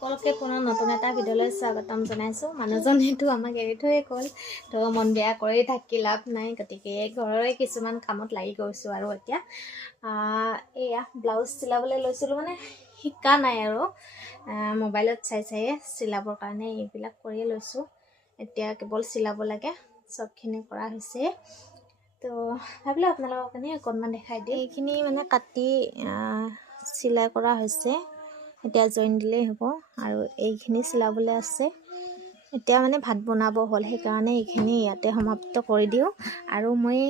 সকলোকে পুনৰ নতুন এটা ভিডিঅ'লৈ স্বাগতম জনাইছোঁ। মানুহজনেতো আমাক এৰি থৈয়ে গ'ল, তো মন বেয়া কৰি থাকি লাভ নাই, গতিকে ঘৰৰে কিছুমান কামত লাগি গৈছোঁ। আৰু এতিয়া এয়া ব্লাউজ চিলাবলৈ লৈছিলোঁ, মানে শিকা নাই আৰু মোবাইলত চাই চিলাবৰ কাৰণে এইবিলাক কৰিয়ে লৈছোঁ। এতিয়া কেৱল চিলাব লাগে, চবখিনি কৰা হৈছে। তো ভাবিলোঁ আপোনালোকৰ কাৰণে অকণমান দেখাই দিওঁ। এইখিনি মানে কাটি চিলাই কৰা হৈছে, এতিয়া জইন দিলেই হ'ব। আৰু এইখিনি চিলাবলৈ আছে। এতিয়া মানে ভাত বনাব হ'ল, সেইকাৰণে এইখিনি ইয়াতে সমাপ্ত কৰি দিওঁ। আৰু মই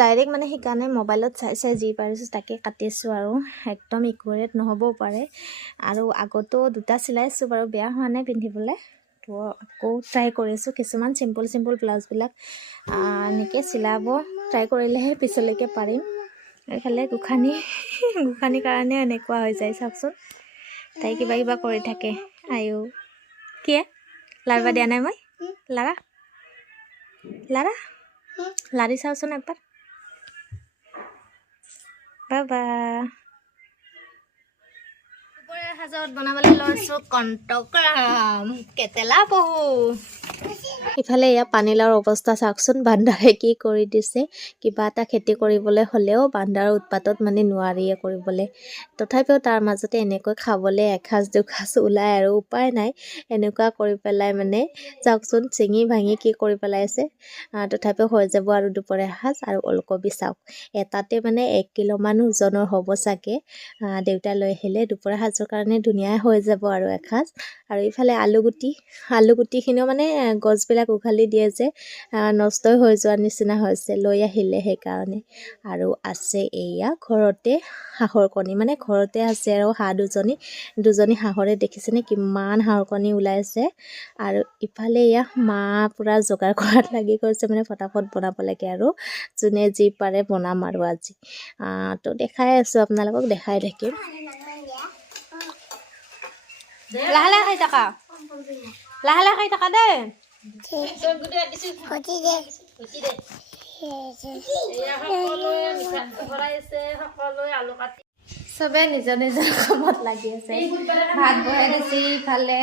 ডাইৰেক্ট মানে সেইকাৰণে মোবাইলত চাই যি পাৰিছোঁ তাকে কাটিছোঁ, আৰু একদম একুৰেট নহ'বও পাৰে। আৰু আগতো দুটা চিলাইছোঁ বাৰু, বেয়া হোৱা নাই পিন্ধিবলৈ। তো আকৌ ট্ৰাই কৰিছোঁ, কিছুমান চিম্পুল ব্লাউজবিলাক এনেকৈ চিলাব ট্ৰাই কৰিলেহে পিছলৈকে পাৰিম। এইফালে গোসানীৰ কাৰণে এনেকুৱা হৈ যায় চাওকচোন, তাই কিবা কৰি থাকে। আয়ো কি লাৰবা দিয়া নাই মই, লাৰি চাওচোন একবাৰ। বাবা দুপৰীয়া সাজত বনাবলৈ লৈছোঁ কণ্টকাম কেটেলা পহু। ইফালে এয়া পানীলাওৰ অৱস্থা চাওকচোন, বান্দাৰে কি কৰি দিছে। কিবা এটা খেতি কৰিবলৈ হ'লেও বান্দাৰৰ উৎপাতত মানে নোৱাৰিয়ে কৰিবলৈ। তথাপিও তাৰ মাজতে এনেকৈ খাবলৈ এসাঁজ দুসাঁজ ওলায়, আৰু উপায় নাই। এনেকুৱা কৰি পেলাই মানে চাওকচোন, চিঙি ভাঙি কি কৰি পেলাইছে। তথাপিও হৈ যাব আৰু দুপৰীয়া সাঁজ। আৰু ওলকবি চাওক, এটাতে মানে 1 কিলোমান ওজনৰ হ'ব চাগে। দেউতাই লৈ আহিলে দুপৰীয়া সাঁজৰ কাৰণে ধুনীয়া হৈ যাব আৰু এসাঁজ। আৰু ইফালে আলুগুটিখিনিও মানে গছবিলাক উঘালি দিয়ে যে, নষ্টই হৈ যোৱাৰ নিচিনা হৈছে, লৈ আহিলে সেইকাৰণে। আৰু আছে এয়া ঘৰতে হাঁহৰ কণী, মানে ঘৰতে আছে আৰু হাঁহ দুজনী হাঁহৰে দেখিছেনে কিমান হাঁহৰ কণী ওলাইছে। আৰু ইফালে এয়া মা পূৰা যোগাৰ কৰাত লাগি গৈছে, মানে ফটাফট বনাব লাগে আৰু যোনে যি পাৰে বনাম আৰু আজি। তো দেখাই আছোঁ আপোনালোকক, দেখাই থাকিম। লাহে খাই থাকা, লাহে খাই থাকা দেই। চবে নিজৰ কামত লাগি আছে। ভাত বহাই দিছি, ইফালে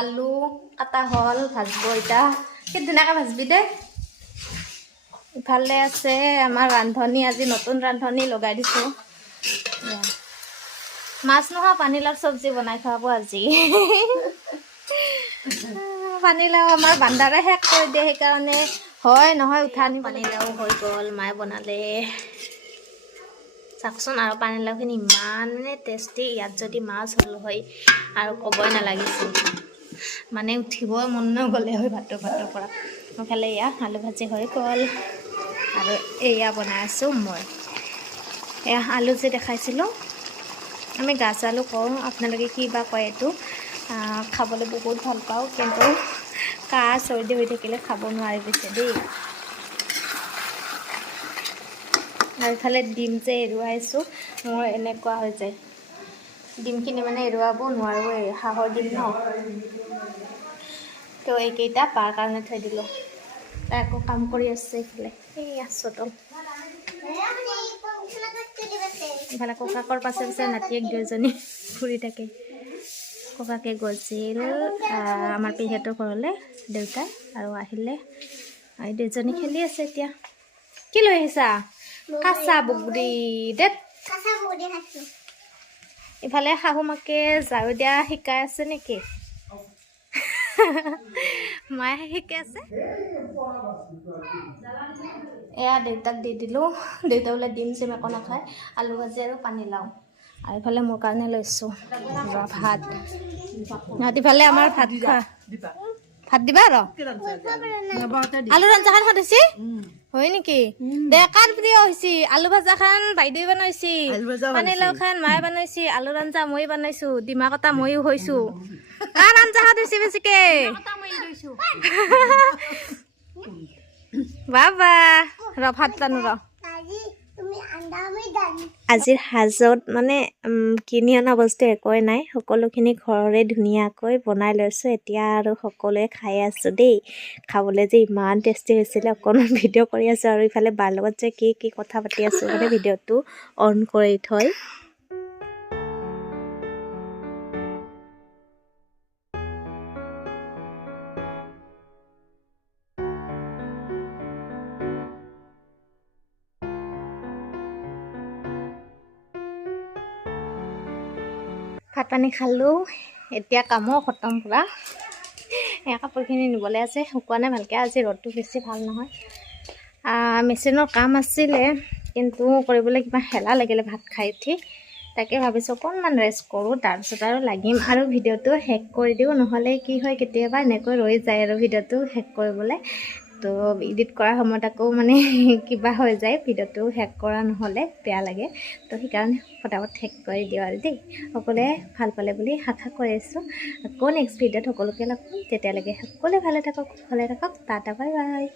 আলু কাটা হ'ল, ভাজব এতিয়া। কি ধুনীয়াকৈ ভাজবি দেই। ইফালে আছে আমাৰ ৰান্ধনী, আজি নতুন ৰান্ধনী লগাই দিছোঁ। মাছ নোহোৱা পানীলাওৰ চব্জি বনাই খুৱাব আজি। পানীলাও আমাৰ বান্দাৰে শেষ কৰি দিয়ে, সেইকাৰণে হয় নহয় উঠানি। পানীলাও হৈ গ'ল, মায়ে বনালে চাওকচোন। আৰু পানীলাওখিনি ইমান মানে টেষ্টি, ইয়াত যদি মাছ হ'ল হয় আৰু ক'বই নালাগিছিল, মানে উঠিব মন নগ'লে হয় ভাতৰ পৰা। সেইফালে এয়া আলু ভাজি হৈ গ'ল, আৰু এয়া বনাই আছোঁ মই। এয়া আলু যে দেখাইছিলোঁ, আমি গাছ আলু কওঁ, আপোনালোকে কি বা কয় এইটো। খাবলৈ বহুত ভাল পাওঁ, কিন্তু কাহ চৰ্দি হৈ থাকিলে খাব নোৱাৰি পিছে দেই। আৰু ইফালে ডিম যে এৰুৱাইছোঁ, মোৰ এনেকুৱা হৈ যায়। ডিমখিনি মানে এৰুৱাব নোৱাৰোঁ, হাঁহৰ ডিম ন। তো এইকেইটা পাৰ কাৰণে থৈ দিলোঁ। তাই আকৌ কাম কৰি আছে এইফালে, এইয়া চতল। ইফালে ককাকৰ পাছে নাতিয়েক দুজনী ঘূৰি থাকে। ককাকে গৈছিল আমাৰ পেহীহঁতৰ ঘৰলৈ দেউতাই, আৰু আহিলে। এই দুজনী খেলি আছে এতিয়া। কি লৈ আহিছা? কাঁচা বগৰী দে। ইফালে শাহু মাকে ঝাৰু দিয়া শিকাই আছে নেকি? মায়ে শিকাই আছে। এয়া দেউতাক দি দিলোঁ, দেউতা বোলে ডিম চিম একো নাখায়, আলু ভাজি আৰু পানীলাও। আৰু ইফালে মোৰ কাৰণে লৈছোঁ ভাত। ইফালে আমাৰ ভাত দিবা আৰু আলু আঞ্জাখান সদাইছি হয় নেকি? দে কাৰ প্ৰিয় হৈছে? আলু ভাজাখান বাইদেউ বনাইছি, পানীলাও খান মায়ে বনাইছি, আলুৰ আঞ্জা মই বনাইছোঁ, ডিমা কটা ময়ো হৈছোঁ। কাৰ আঞ্জা খাইছি বেছিকে? বাবা ভাত টানো আজিৰ সাজত মানে কিনি অনা বস্তু একোৱেই নাই, সকলোখিনি ঘৰৰে ধুনীয়াকৈ বনাই লৈছোঁ। এতিয়া আৰু সকলোৱে খাই আছোঁ দেই। খাবলৈ যে ইমান টেষ্টি হৈছিলে, অকণমান ভিডিঅ' কৰি আছোঁ। আৰু ইফালে বাৰ লগত যে কি কথা পাতি আছোঁ, মানে ভিডিঅ'টো অন কৰি থৈ। ভাত পানী খালোঁ, এতিয়া কামো খতম পূৰা। এই কাপোৰখিনি নিবলৈ আছে, শুকোৱা নাই ভালকৈ, আজি ৰ'দটো বেছি ভাল নহয়। মেচিনৰ কাম আছিলে কিন্তু কৰিবলৈ কিবা হেলা লাগিলে ভাত খাই উঠি, তাকে ভাবিছোঁ অকণমান ৰেষ্ট কৰোঁ, তাৰপিছত আৰু লাগিম আৰু ভিডিঅ'টো শেষ কৰি দিওঁ। নহ'লে কি হয় কেতিয়াবা এনেকৈ ৰৈ যায় আৰু ভিডিঅ'টো শেষ কৰিবলৈ, তো এডিট কৰাৰ সময়ত আকৌ মানে কিবা হৈ যায়, ভিডিঅ'টো শেষ কৰা নহ'লে বেয়া লাগে, তো সেইকাৰণে ফটাফট শেষ কৰি দিওঁ আৰু দেই। সকলোৱে ভাল পালে বুলি আশা কৰি আছোঁ। আকৌ নেক্সট ভিডিঅ'ত সকলোকে লগ পাম, তেতিয়ালৈকে সকলোৱে ভালে থাকক, টাটা বাই বাই।